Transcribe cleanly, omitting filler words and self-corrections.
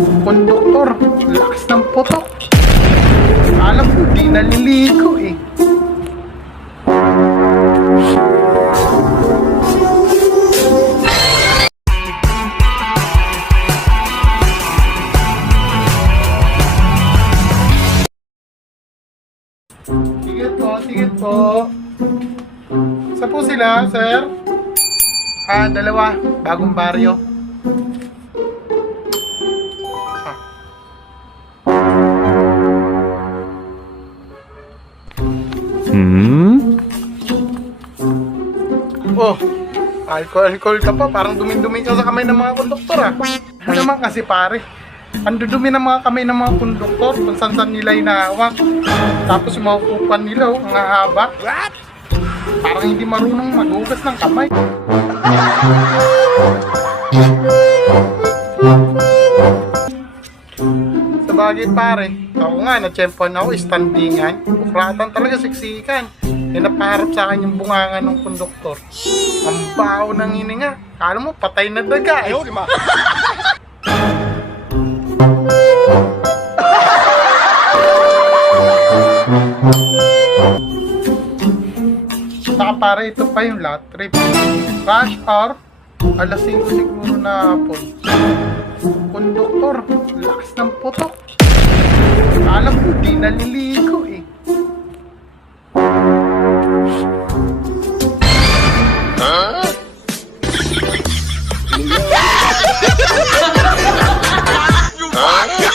Konduktor, lakas ng putok. Alam ko, di naliligo eh. Sige po. Saan po sila, sir? Dalawa. Bagong baryo. Oh, alcohol ka pa. Parang dumi-dumi ka sa kamay ng mga konduktor Ano naman kasi pare? Ang dudumi ng mga kamay ng mga konduktor kung saan nila inahawak. Tapos yung mga upan nila, ang haba. Parang hindi marunong maghugas ng kamay. Sabagay pare, ako nga na-champion ako, standingan. Bukratan talaga, siksikan. Napaharap sa akin yung bunganga ng konduktor. Ang baho ng hininga. Kala mo, patay na daga eh. Saka pare, ito pa yung lot trip. Rush hour, alas 5 siguro na hapon. Konduktor, lakas ng putok. Alam ko, di naliligo